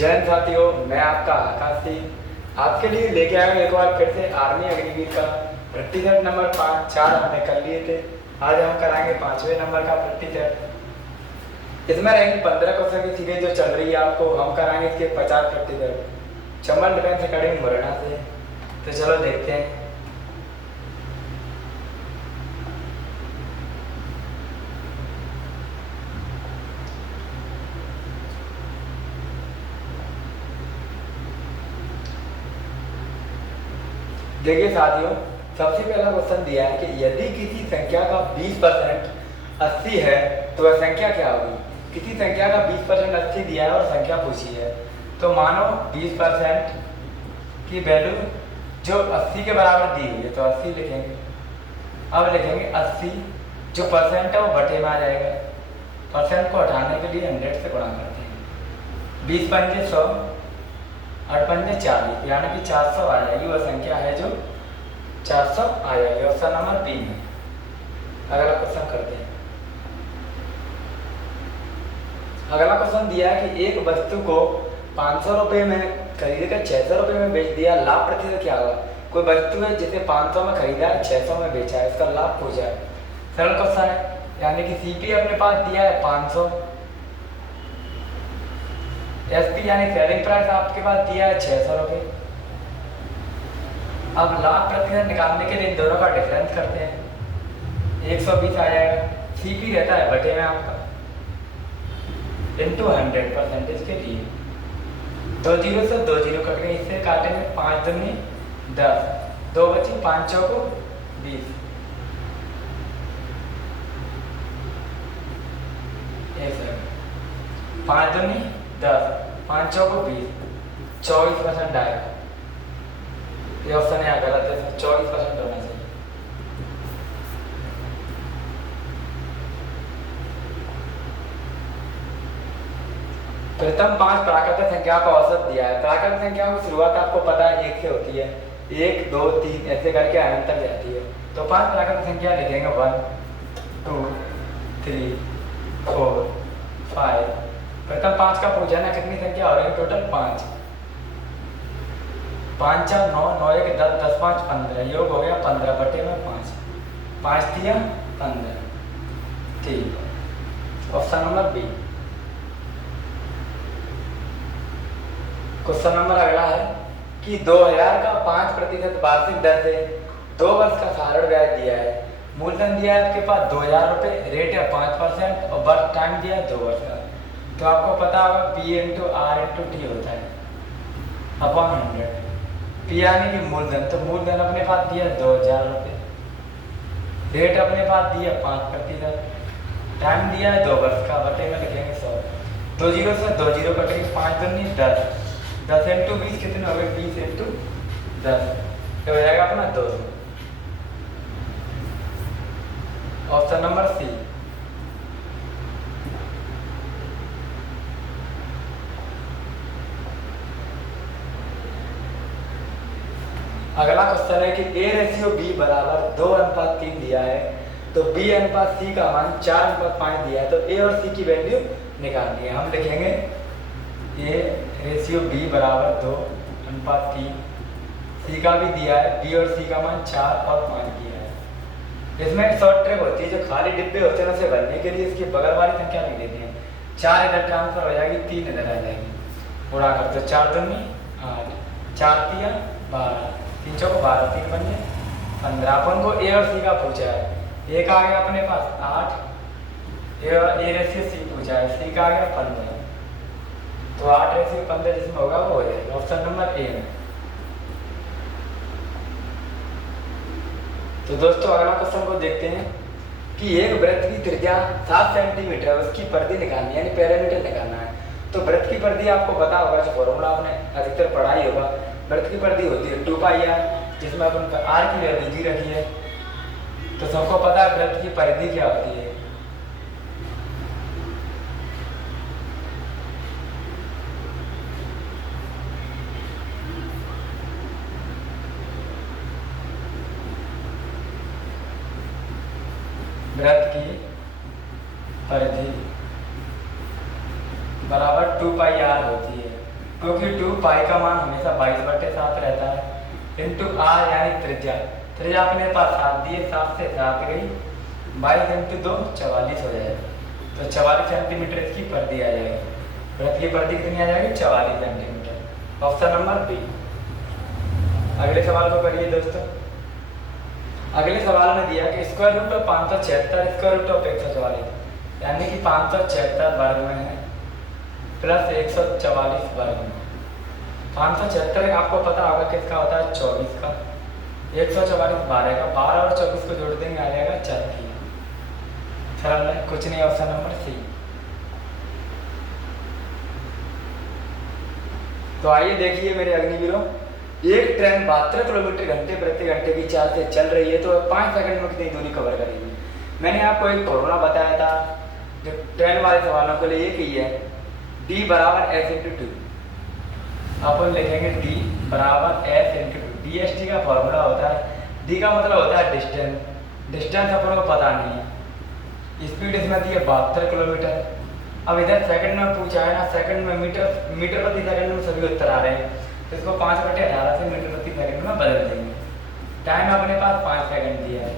जैन साथियों, मैं आपका आकाश सिंह आपके लिए लेके आया हूँ एक बार फिर से आर्मी अग्निवीर का प्रतिशत नंबर 5-4 हमने कर लिए थे। आज हम कराएंगे 5वें नंबर का प्रतिशत। इसमें रैंक 15 क्वेश्चन की सीरीज जो चल रही है, आपको हम कराएंगे इसके 50%। चंबल डिफेंस अकेडमी मुरैना से। तो चलो देखते हैं। देखिए साथियों, सबसे पहला क्वेश्चन दिया है कि यदि किसी संख्या का 20% 80 है तो वह संख्या क्या होगी। किसी संख्या का 20% 80 दिया है और संख्या पूछी है, तो मानो 20% की वैल्यू जो 80 के बराबर दी हुई है तो 80 लिखेंगे। अब लिखेंगे 80, जो परसेंट है वो बटे में आ जाएगा। परसेंट को हटाने के लिए 100 से गुणा करते हैं। 20 पंजे 100, 8 पंजे 40, यानी कि 400 आ जाएगी। वह संख्या है जो 400 आ जाएगी। ऑप्शन नंबर बी में। अगला क्वेश्चन करते हैं। अगला क्वेश्चन दिया है कि एक वस्तु को 500 रुपये में खरीद कर 600 रुपये में बेच दिया, लाभ प्रतिशत क्या होगा। कोई वस्तु है जिसे 500 में खरीदा है, 600 में बेचा है, इसका लाभ पूछा है। सरल क्वेश्चन है, यानी कि सीपी अपने पास दिया है 500, एसपी यानी सेलिंग प्राइस आपके पास दिया है 600 रुपये। अब लाभ प्रतिशत निकालने के लिए इन दोनों का डिफरेंस करते हैं। 120 आ जाएगा। सीपी रहता है बटे में आपका इंटू 100% के लिए। 2 जीरो से 2 जीरो कट गए, इससे काटेंगे 5 दूनी 10, 2 बची, 5 चौको 20, 5 दूनी 10, 5 चौको 20, 24% आएगा। ये ऑप्शन यहाँ गलत है, 24% होना चाहिए। प्रथम 5 प्राकृतिक संख्या का औसत दिया है। प्राकृतिक संख्याओं की शुरुआत आपको पता है 1 से होती है। 1 2 3 ऐसे करके अनंत तक जाती है। तो 5 प्राकृतिक संख्या लिखेंगे 1 2 3 4 5। प्रथम 5 का पूछा ना कितनी संख्या हो रही है, टोटल 5। 5 4 9, 9 1 10, 10 5 15, योग हो गया 15 बटे में 5, 5 दिया 15। ठीक, option number B. Question number अगला है कि 2000 का 5% वार्षिक दर से 2 वर्ष का साधारण ब्याज दिया है। मूलधन दिया है आपके पास 2000 रुपये, रेट है 5% और वर्ष टाइम दिया है 2 वर्ष का। तो आपको पता होगा P into R into T होता है अपॉन 100। पी यानी कि मूलधन, तो मूलधन अपने पास दिया 2000 रुपये, रेट अपने पास दिया 5%, टाइम दिया है 2 वर्ष का, बटे में लिखेंगे 100। 2 जीरो से 2 जीरो कटेंगे, 5 दूनी 10, 10 इंटू 20 कितने हो गए, 20 इंटू 10, तो हो जाएगा अपना 200। Option number C. अगला क्वेश्चन है कि A/B बराबर 2:3 दिया है, तो B/C का मान 4:5 दिया है, तो A और C की वैल्यू निकालनी है। हम लिखेंगे A/B बराबर 2:3, C का भी दिया है, B और C का मान 4 और 5 दिया है। इसमें एक शॉर्ट ट्रिक होती है, जो खाली डिब्बे होते हैं उसे भरने के लिए इसकी बगल वाली संख्या लिख देते हैं। 4 इधर ट्रांसफर हो जाएगी, 3 इधर आ जाएगी, गुणा करते 4 दूनी 8, 4 तिया 12, 3 चौको 12, 3 पंजे 15। अपन को A और C का पूछा है। A का आ गया अपने पास 8, A/C पूछा है, C का आ गया 15, तो 8/15 जिसमें होगा वो हो जाएगा। ऑप्शन नंबर ए में। तो दोस्तों अगला क्वेश्चन को देखते हैं कि एक वृत्त की त्रिज्या 7 सेंटीमीटर है, उसकी परिधि निकालनी है, यानी पैरामीटर निकालना है। तो वृत्त की परिधि आपको पता होगा, जो फॉर्मूला आपने अधिकतर पढ़ाई होगा। वृत्त की परिधि होती है 2πr, जिसमें अपन r की वैल्यू दी रखी है। तो सबको पता है वृत्त की परिधि क्या होती है। वृत्त की परिधि बराबर 2πr होती है। क्योंकि 2 पाई का मान हमेशा 22/7 रहता है इंटू आर यानी त्रिज्या। त्रिज्या अपने पास 7 दिए, 7 से 7 गई, 22 इंटू 2 44 हो जाएगा। तो 44 सेंटीमीटर इसकी पर्दी आ जाएगी। वृत्त की पर्दी कितनी आ जाएगी? 44 सेंटीमीटर। Option number B. अगले सवाल को करिए दोस्तों। अगले सवाल में दिया कि square root of 576 square root of 144 यानी कि 576 वर्ग में है प्लस 144 वर्ग में। 576 आपको पता होगा किसका होता है? 24 का। 144 12 का। 12 और 24 को जोड़ देंगे आ जाएगा 34। सरल है, कुछ नहीं। Option number C. तो आइए देखिए मेरे अग्निवीरों, एक ट्रेन 72 किलोमीटर घंटे प्रति घंटे की चाल से चल रही है तो 5 सेकंड में कितनी दूरी कवर करेगी? मैंने आपको एक फॉर्मूला बताया था जो ट्रेन वाले सवालों के लिए, एक ही है, d बराबर s इंटू 2। अपन लिखेंगे d बराबर s इंटू 2। dsT का फॉर्मूला होता है, d का मतलब होता है डिस्टेंस। डिस्टेंस अपन को पता नहीं है। स्पीड इसमें दी है 72 किलोमीटर। अब इधर सेकंड में पूछा है ना, सेकंड में मीटर प्रति सेकंड में सभी उत्तर आ रहे हैं, तो इसको 5/18 से मीटर प्रति सेकंड में बदल देंगे। टाइम अपने पास 5 सेकंड दिया है।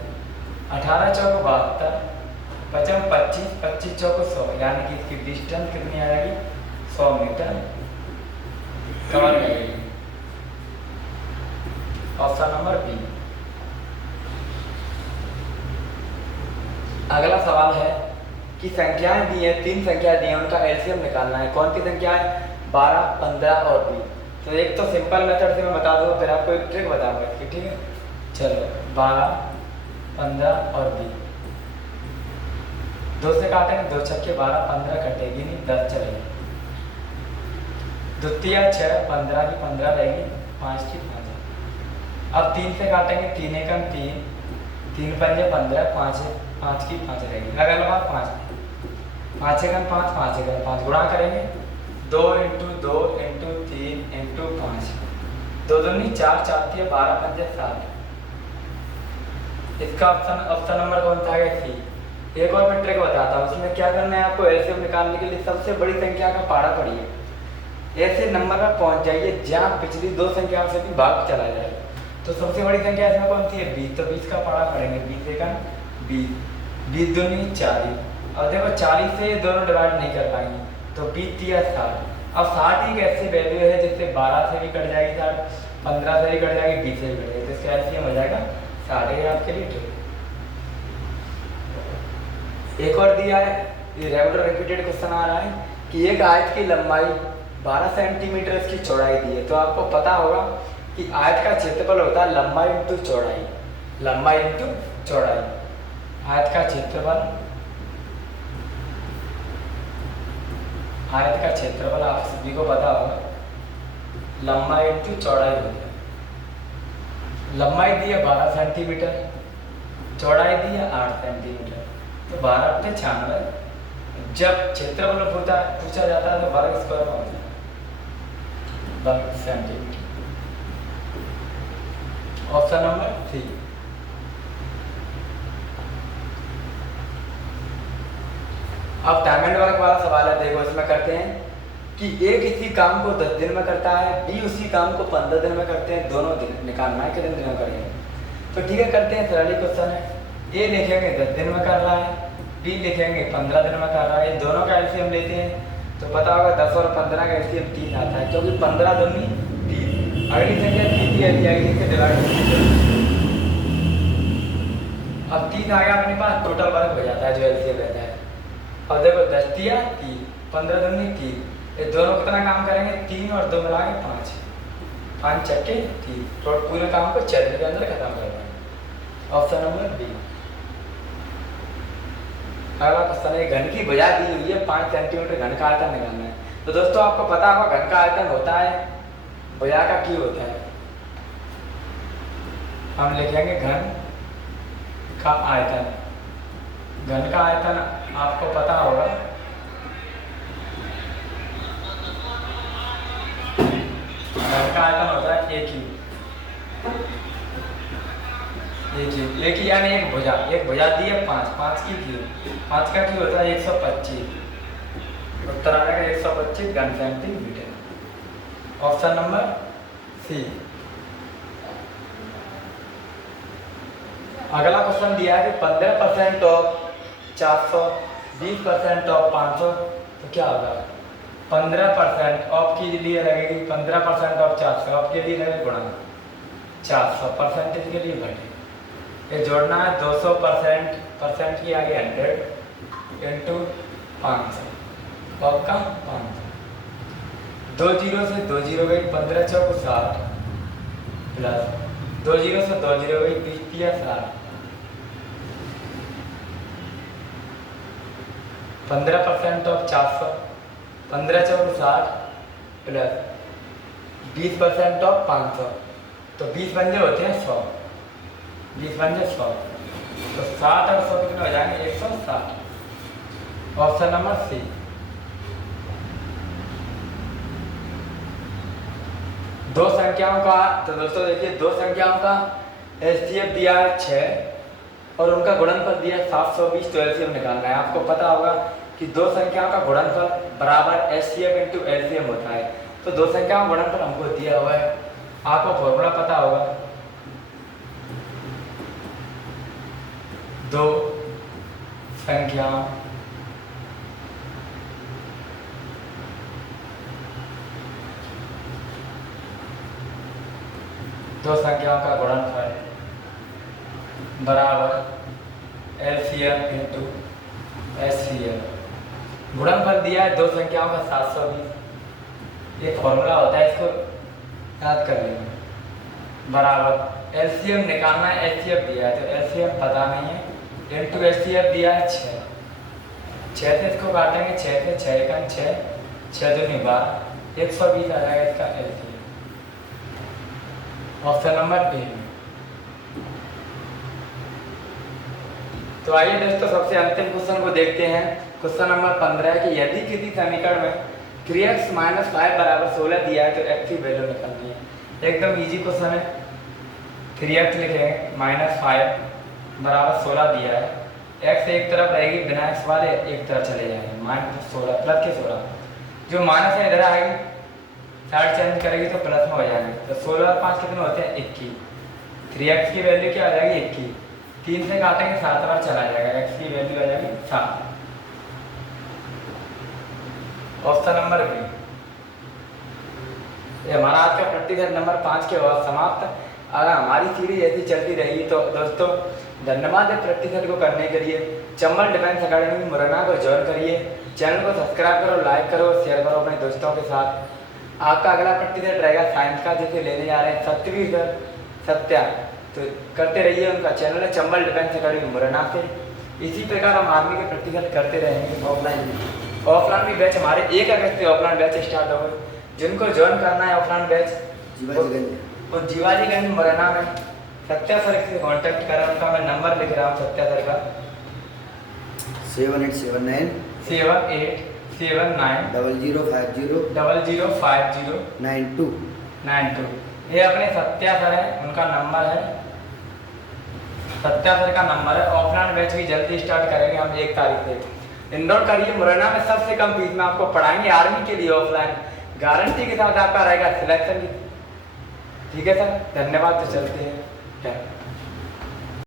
18 चौको 72, 55 25, 25 चौको 100 यानी कि इसकी डिस्टेंस कितनी आ जाएगी? 100 मीटर कवर करेगी। Option number B. अगला सवाल है कि संख्याएं दी हैं, 3 संख्या दी हैं, उनका एलसीएम निकालना है। कौन सी संख्या है? 12, 15 और 20। तो एक तो सिंपल मेथड से मैं बता दूँ, फिर आपको एक ट्रिक बताऊंगा इसकी, ठीक है? चलो 12, 15 और 20 2 से काटेंगे, 2 छक्के 12, 15 कटेगी नहीं, 10 चलेगी। द्वितीय 6, 15 की 15 रहेगी, 5 की 5। अब 3 से काटेंगे, 3 एकम 3, 3 पंजे 15, 5 की 5 रहेगी। अगला बार 5, 5 एकम 5, 5 एकम 5 गुणा करेंगे, 2 इंटू 2 इंटू 3 इंटू 5, 2 दूनी 4, 4 3 12 पंजे 7। इसका ऑप्शन नंबर कौन सा है? सी। एक और मैं ट्रिक बताता हूँ, उसमें क्या करना है आपको? एलसीएम निकालने के लिए सबसे बड़ी संख्या का पाड़ा पढ़िए, ऐसे नंबर पर पहुंच जाइए जहाँ पिछली 2 संख्याओं से भी भाग चला जाए। तो सबसे बड़ी संख्या इसमें कौन सी है? 20। तो 20 का पाड़ा पढ़ेंगे, 20 एकम 20, 20 दूनी 40। अब देखो 40 से दोनों डिवाइड नहीं कर पाएंगे, तो 20 दिया 60। अब 60 एक ऐसी वैल्यू है जिससे 12 से भी कट जाएगी 60, 15 से भी कट जाएगी, 20 से भी कट जाएगी, तो इसका एलसीएम हो जाएगा 60। आपके लिए ट्रिक। एक और दिया है, ये रेगुलर रिपीटेड क्वेश्चन आ रहा है कि एक आयत की लंबाई 12 सेंटीमीटर इसकी चौड़ाई दी है। तो आपको पता होगा कि आयत का क्षेत्रफल होता है लंबाई इंटू चौड़ाई, लंबाई इंटू चौड़ाई। आयत का क्षेत्रफल, आयत का क्षेत्रफल आप सभी को पता होगा, लंबाई इंटू चौड़ाई होती है। लंबाई दी है 12 सेंटीमीटर, चौड़ाई दी है 8 सेंटीमीटर, तो 12 × 96। जब क्षेत्रफल पूछा जाता है तो वर्ग स्क्वायर में होता है, वर्ग सेंटीमीटर। Option number 3। अब टाइम एंड वर्क वाला सवाल है, देखो इसमें करते हैं कि ए किसी काम को 10 दिन में करता है, बी उसी काम को 15 दिन में करते हैं, दोनों दिन निकालना है कितने दिन में करेंगे। तो ठीक है, करते हैं, सरल क्वेश्चन है। ए लिखेंगे 10 दिन में कर रहा है, बी लिखेंगे 15 दिन में कर रहा है, दोनों का एलसीएम लेते हैं तो पता होगा 10 और 15 का एलसीएम 3 आता है, क्योंकि 15 दूनी 30। अगली संख्या 3 की अगली से डिवाइड होगी। अब 3 आ गया अपने पास, टोटल वर्क हो जाता है जो एलसीएम रहता है। अब देखो 10 दिया 3, 15 दूनी 3, ये दोनों कितना काम करेंगे? 3 और 2 मिला के 5, 5 छक्के 30, तो पूरे काम को 6 दिन के अंदर खत्म करना है। Option number B. अगला क्वेश्चन है, घन की भुजा दी हुई है, 5 सेंटीमीटर घन का आयतन निकालना है। तो दोस्तों आपको पता होगा घन का आयतन होता है भुजा का क्यों होता है। हम लिखेंगे घन का आयतन। घन का आयतन आपको पता होगा, घन का आयतन होता है एक ही यानी एक भुजा दी है 5 की क्यूब, 5 का क्यूब होता है 125। उत्तर आ जाएगा 125 घन सेंटीमीटर। Option number C. अगला क्वेश्चन दिया है कि 15% ऑफ 400, 20% ऑफ 500, तो क्या होगा? 15% ऑफ के लिए लगेगी 15% ऑफ 400, ऑफ के लिए लगेगा गुणा 400, परसेंटेज के लिए घटे। ये जोड़ना है 200%, परसेंट की आगे 100 इंटू 500, ऑफ का 500। 2 जीरो से 2 जीरो गई, 15 चौको 60 प्लस 2 जीरो से 2 जीरो गई, 20 तिया 60। 15% ऑफ 400, 15 चौको 60 प्लस 20% ऑफ 500, तो 20 बंजे होते हैं 100, 20 बंजे 100, तो 60 और 100 कितने हो जाएंगे? 160। Option number C. दो संख्याओं का, तो दोस्तों देखिए, दो संख्याओं का एचसीएफ दिया है 6 और उनका गुणनफल दिया है 720, तो एलसीएम निकालना है। आपको पता होगा कि दो संख्याओं का गुणनफल बराबर एचसीएफ इंटू एलसीएम होता है। तो दो संख्याओं का गुणनफल हमको दिया हुआ है, आपको फॉर्मूला पता होगा। दो संख्याओं का गुणनफल बराबर एलसीएम इंटू एचसीएफ। गुणनफल दिया है दो संख्याओं का 720, ये फॉर्मूला होता है, इसको याद कर लेंगे। बराबर एलसीएम निकालना है, एचसीएफ दिया है तो एलसीएम पता नहीं है, इंटू एचसीएफ दिया है 6 से इसको काटेंगे, 6 से 6 एकम 6 दूनी 12, 120 आ जाएगा इसका एलसीएम। Option number B. तो आइए दोस्तों सबसे अंतिम क्वेश्चन को देखते हैं। क्वेश्चन नंबर 15 है कि यदि किसी समीकरण में 3x - 5 बराबर 16 दिया है तो x की वैल्यू निकालनी है। एकदम इजी क्वेश्चन है। 3x लिखेंगे, -5 बराबर 16 दिया है, x एक तरफ रहेगी, बिना x वाले एक तरफ चले जाएंगे, -16 प्लस के 16, जो माइनस है इधर आएगी, साइड चेंज करेगी तो प्लस में हो जाएंगे, तो 16 और 5 कितने होते हैं? 21। 3x की वैल्यू क्या आ जाएगी? 21। 3 से काटेंगे 7 बार चला जाएगा, x की वैल्यू आ जाएगी 7। Option number B. ये हमारा आज का प्रैक्टिकल नंबर 5 के बाद समाप्त। अगर हमारी सीरीज ऐसी चलती रही तो दोस्तों धन्यवाद है प्रैक्टिकल को करने के लिए। चंबल डिफेंस अकेडमी मुरैना को ज्वाइन करिए, चैनल को सब्सक्राइब करो, लाइक करो, शेयर करो अपने दोस्तों के साथ। आपका अगला प्रैक्टिकल रहेगा साइंस का, जैसे लेने जा रहे हैं सत्यवीर सर सत्या, तो करते रहिए। उनका चैनल है चंबल डिफेंस अकेडमी मुरैना से। इसी प्रकार हम आर्मी के प्रैक्टिकल करते रहेंगे। ऑफलाइन भी बैच हमारे 1 अगस्त से ऑफलाइन बैच स्टार्ट हो गए। जिनको ज्वाइन करना है ऑफलाइन बैच, और जीवाजीगंज मुरैना में सत्या सर से कांटेक्ट करें। उनका मैं नंबर लिख रहा हूँ सत्या सर का 7879 7879 0050 92। ये अपने सत्या सर है, उनका नंबर है, सत्या सर का नंबर है। ऑफलाइन बैच भी जल्दी स्टार्ट करेंगे हम 1 तारीख से। इनरोल करिए, मुरैना में सबसे कम फीस में आपको पढ़ाएंगे आर्मी के लिए ऑफलाइन, गारंटी के साथ आपका रहेगा सिलेक्शन। ठीक है सर, धन्यवाद। तो चलते हैं।